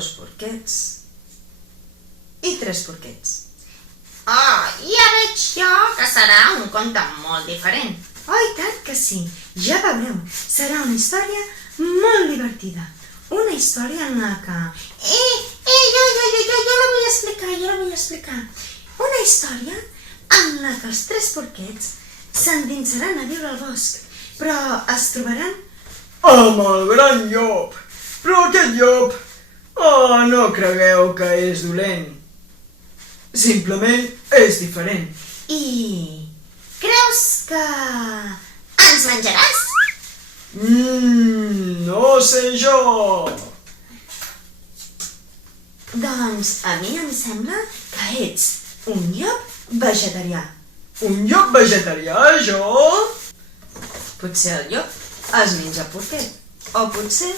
2 porquets i 3 porquets. Oh, ja veig jo que serà un conte molt diferent. Oh, i tant que sí. Ja veureu, serà una història molt divertida. Una història en la que... Jo la vull explicar. Una història en la que els 3 porquets s'endinsaran a viure al bosc, però es trobaran amb el gran llop. Però aquest llop, no cregueu que és dolent. Simplement és diferent. I creus que Ens menjaràs? no sé jo. Doncs a mi em sembla que ets un llop vegetarià. Un llop vegetarià, jo? Potser el llop es menja porquet, o potser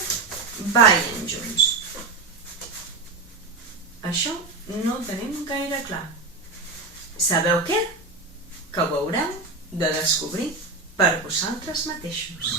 ballen junts. Això no ho tenim gaire clar. Sabeu què? Que ho haureu de descobrir per vosaltres mateixos.